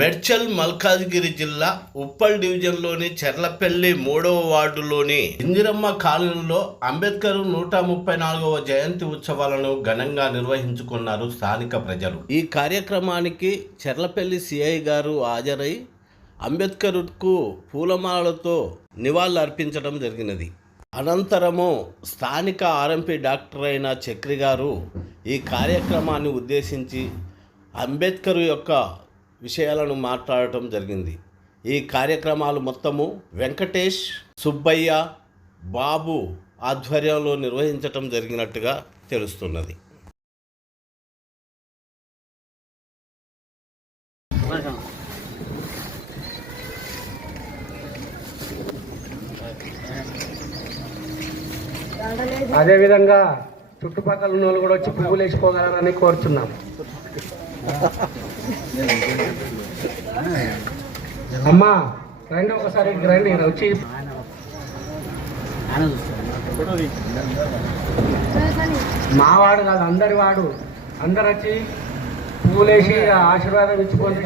మేడ్చల్ మల్కాజ్గిరి జిల్లా ఉప్పల్ డివిజన్లోని చెర్లపల్లి 3వ వార్డులోని ఇందిరమ్మ కాలనీలో అంబేద్కర్ 134వ జయంతి ఉత్సవాలను ఘనంగా నిర్వహించుకున్నారు స్థానిక ప్రజలు. ఈ కార్యక్రమానికి చెర్లపల్లి సిఐ గారు హాజరై అంబేద్కర్కు పూలమాలతో నివాళులు అర్పించడం జరిగినది. అనంతరము స్థానిక ఆర్ఎంపీ డాక్టర్ అయిన చక్రి గారు ఈ కార్యక్రమాన్ని ఉద్దేశించి అంబేద్కర్ యొక్క విషయాలను మాట్లాడటం జరిగింది. ఈ కార్యక్రమాలు మొత్తము వెంకటేష్, సుబ్బయ్య, బాబు ఆధ్వర్యంలో నిర్వహించటం జరిగినట్టుగా తెలుస్తున్నది. అదేవిధంగా చుట్టుపక్కల ఉన్న వాళ్ళు కూడా వచ్చి పువ్వులు వేసుకోగలరని కోరుచున్నాం. అమ్మా రండి, ఒకసారి రండి, వచ్చి మావాడు కాదు అందరి వాడు, అందరు వచ్చి పువ్వులేసి ఆశీర్వాదం ఇచ్చుకోండి.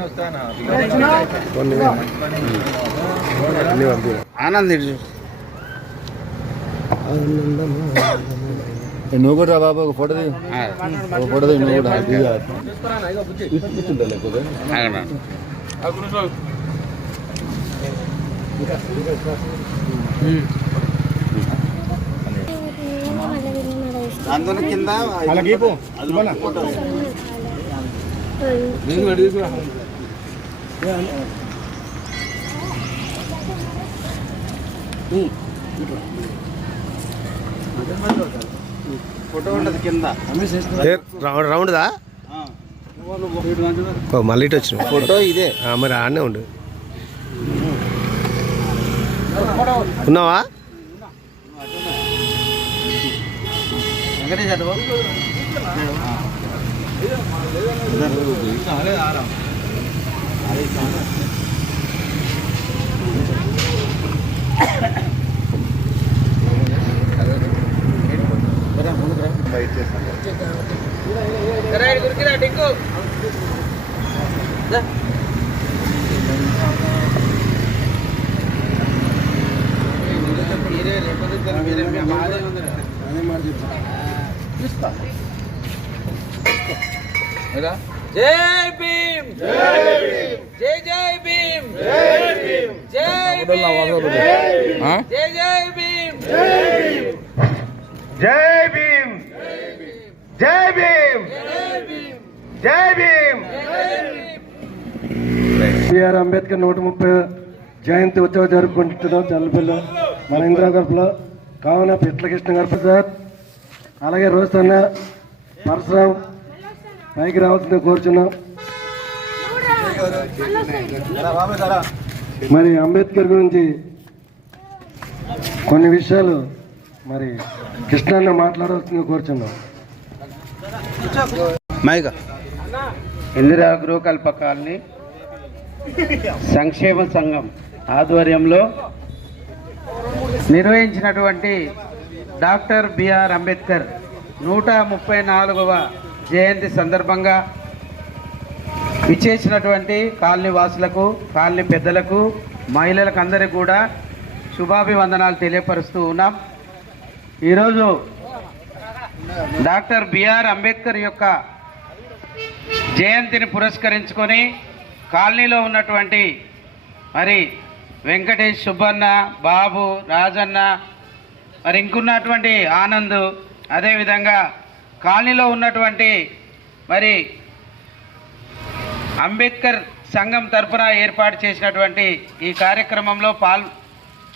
ఆనంద్ నువ్వు కూడా బాబు ఒక ఫోటో ఫోటో నువ్వు కూడా అందులో కింద ఫోటో ఉండదు కింద రౌండ్దా మళ్ళీ ఇటు వచ్చిన ఫోటో ఇదే మరి ఆడనే ఉండు. ఉన్నావా? జై భీమ్, జై జై భీమ్, జై భీమ్, జై భీమ్, జై జై భీమ్, జై భీమ్, జై భీమ్, జై భీమ్. బిఆర్ అంబేద్కర్ 130 జయంతి ఉత్సవం జరుపుకుంటున్నాం చల్లపల్లి మన ఇంద్రాగర్భలో. కావున పిట్లకృష్ణ గారు సార్, అలాగే రోజున్న పరశురాం పైకి రావాల్సిందే కోరుచున్నాం. మరి అంబేద్కర్ గురించి కొన్ని విషయాలు మరి కృష్ణాన్న మాట్లాడాల్సిందిగా కోరుచున్నాం. ఇందిరా గృహకల్ప కాలనీ సంక్షేమ సంఘం ఆధ్వర్యంలో నిర్వహించినటువంటి డాక్టర్ బిఆర్ అంబేద్కర్ 134వ జయంతి సందర్భంగా విచ్చేసినటువంటి కాలనీ వాసులకు, కాలనీ పెద్దలకు, మహిళలకు అందరికీ కూడా శుభాభివందనాలు తెలియపరుస్తూ ఉన్నాం. ఈరోజు డాక్టర్ బిఆర్ అంబేద్కర్ యొక్క జయంతిని పురస్కరించుకొని కాలనీలో ఉన్నటువంటి మరి వెంకటేష్, సుబ్బన్న, బాబు, రాజన్న, మరి ఇంకున్నటువంటి ఆనంద్, అదేవిధంగా కాలనీలో ఉన్నటువంటి మరి అంబేద్కర్ సంఘం తరఫున ఏర్పాటు చేసినటువంటి ఈ కార్యక్రమంలో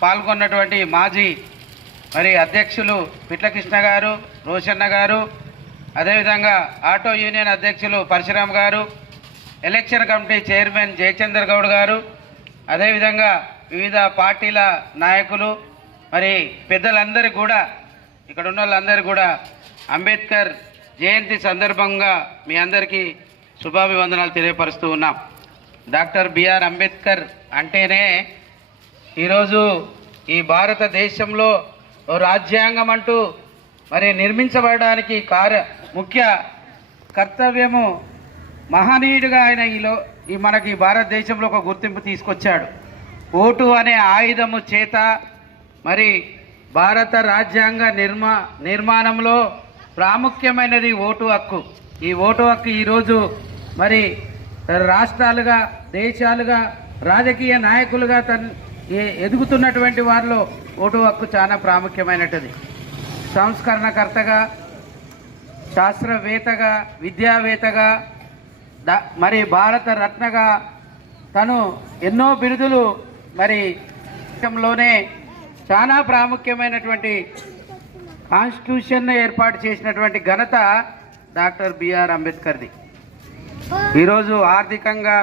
పాల్గొన్నటువంటి మాజీ మరి అధ్యక్షులు పిట్లకృష్ణ గారు, రోషన్న గారు, అదేవిధంగా ఆటో యూనియన్ అధ్యక్షులు పరశురామ్ గారు, election committee chairman Jayachandar Goud గారు, అదేవిధంగా వివిధ పార్టీల నాయకులు, మరి పెద్దలందరూ కూడా, ఇక్కడ ఉన్న వాళ్ళందరూ కూడా అంబేద్కర్ జయంతి సందర్భంగా మీ అందరికీ శుభాభివందనాలు తెలియపరుస్తూ ఉన్నాం. డాక్టర్ బిఆర్ అంబేద్కర్ అంటేనే ఈరోజు ఈ భారతదేశంలో ఓ రాజ్యాంగం అంటూ మరి నిర్మించబడడానికి ముఖ్య కర్తవ్యము మహనీయుడిగా ఆయన ఈ మనకి భారతదేశంలో ఒక గుర్తింపు తీసుకొచ్చాడు. ఓటు అనే ఆయుధము చేత మరి భారత రాజ్యాంగ నిర్మాణంలో ప్రాముఖ్యమైనది ఓటు హక్కు. ఈ ఓటు హక్కు ఈరోజు మరి రాష్ట్రాలుగా, దేశాలుగా, రాజకీయ నాయకులుగా ఎదుగుతున్నటువంటి వారిలో ఓటు హక్కు చాలా ప్రాముఖ్యమైనది. సంస్కరణకర్తగా, శాస్త్రవేత్తగా, విద్యావేత్తగా, మరి భారత రత్నగా తను ఎన్నో బిరుదులు మరి దేశంలోనే చాలా ప్రాముఖ్యమైనటువంటి కాన్స్టిట్యూషన్ ఏర్పాటు చేసినటువంటి ఘనత డాక్టర్ బిఆర్ అంబేద్కర్ది. ఈరోజు ఆర్థికంగా,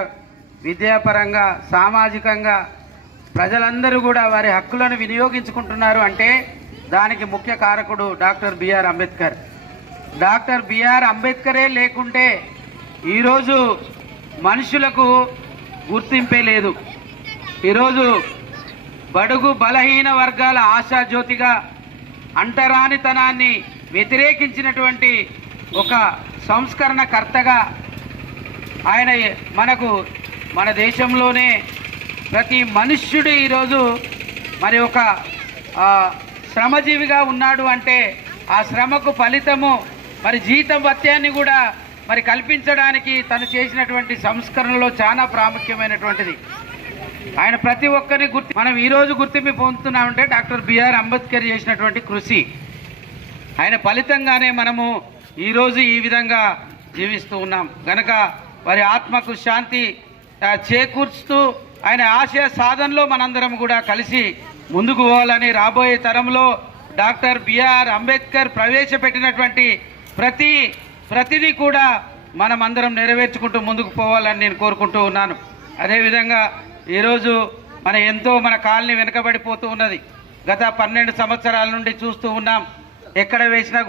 విద్యాపరంగా, సామాజికంగా ప్రజలందరూ కూడా వారి హక్కులను వినియోగించుకుంటున్నారు అంటే దానికి ముఖ్య కారకుడు doctor B R Ambedkar. Doctor B R అంబేద్కరే లేకుంటే ఈరోజు మనుషులకు గుర్తింపే లేదు. ఈరోజు బడుగు బలహీన వర్గాల ఆశాజ్యోతిగా, అంటరానితనాన్ని వ్యతిరేకించినటువంటి ఒక సంస్కరణకర్తగా ఆయన మన దేశంలోనే ప్రతి మనుష్యుడు ఈరోజు మరి ఒక శ్రమజీవిగా ఉన్నాడు అంటే ఆ శ్రమకు ఫలితము మరి జీతభత్యాన్ని కూడా మరి కల్పించడానికి తను చేసినటువంటి సంస్కరణలో చాలా ప్రాముఖ్యమైనటువంటిది. ఆయన ప్రతి ఒక్కరిని మనం ఈరోజు గుర్తింపు పొందుతున్నామంటే డాక్టర్ బిఆర్ అంబేద్కర్ చేసినటువంటి కృషి. ఆయన ఫలితంగానే మనము ఈరోజు ఈ విధంగా జీవిస్తూ ఉన్నాం గనక వారి ఆత్మకు శాంతి చేకూర్చుతూ ఆయన ఆశయ సాధనలో మనందరం కూడా కలిసి ముందుకు పోవాలని, రాబోయే తరంలో డాక్టర్ బిఆర్ అంబేద్కర్ ప్రవేశపెట్టినటువంటి ప్రతిదీ కూడా మనం అందరం నెరవేర్చుకుంటూ ముందుకు పోవాలని నేను కోరుకుంటూ ఉన్నాను. అదేవిధంగా ఈరోజు మన కాలనీ వెనుకబడిపోతూ ఉన్నది. గత 12 సంవత్సరాల నుండి చూస్తూ ఉన్నాం. ఎక్కడ వేసినా